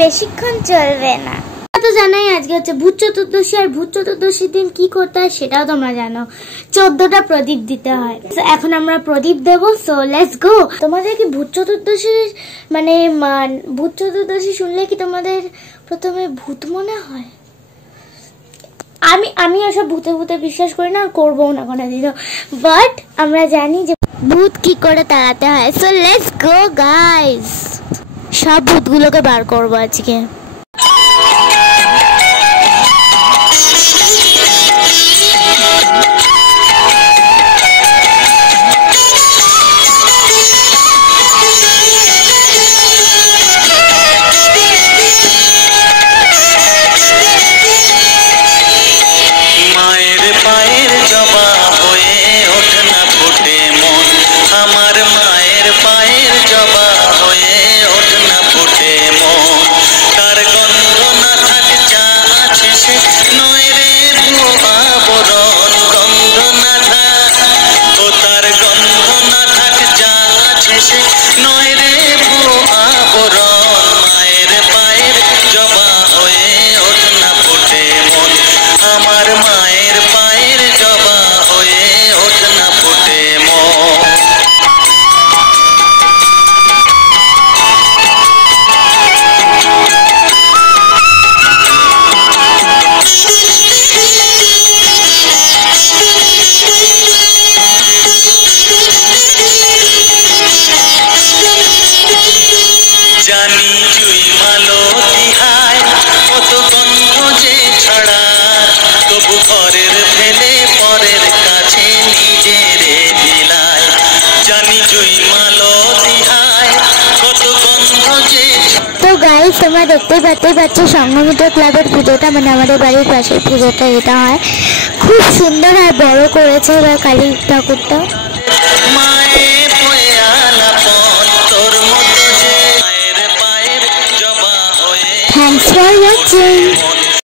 বেশিক্ষণ চলবে না। তো জানাই আজকে হচ্ছে ভূত চতুর্দশী, আর ভূত চতুর্দশীর দিন কি করতে হয় সেটাও তোমরা জানো, 14টা প্রদীপ দিতে হয়। এখন আমরা প্রদীপ দেবো, সো লেটস গো। তোমাদের কি ভূত চতুর্দশীর মানে ভূত চতুর্দশী শুনলে কি তোমাদের প্রথমে ভূত মনে হয়? আমি ওসব ভূতে ভূতে বিশ্বাস করি না, আর করবো না কোনোদিনও, বাট আমরা জানি যে ভূত কি করে তাড়াতে হয়। সো লেটস গো গাইস, সব ভূতগুলোকে বার করবো আজকে। তো গাইস তোমরা দেখতেই পাচ্ছ সংঘমিত্র ক্লাবের পুজোটা, মানে আমাদের বাড়ির পাশের পুজোটা এটা হয়, খুব সুন্দর আর বড় করেছে এবার কালী ঠাকুরটা। Thanks for watching.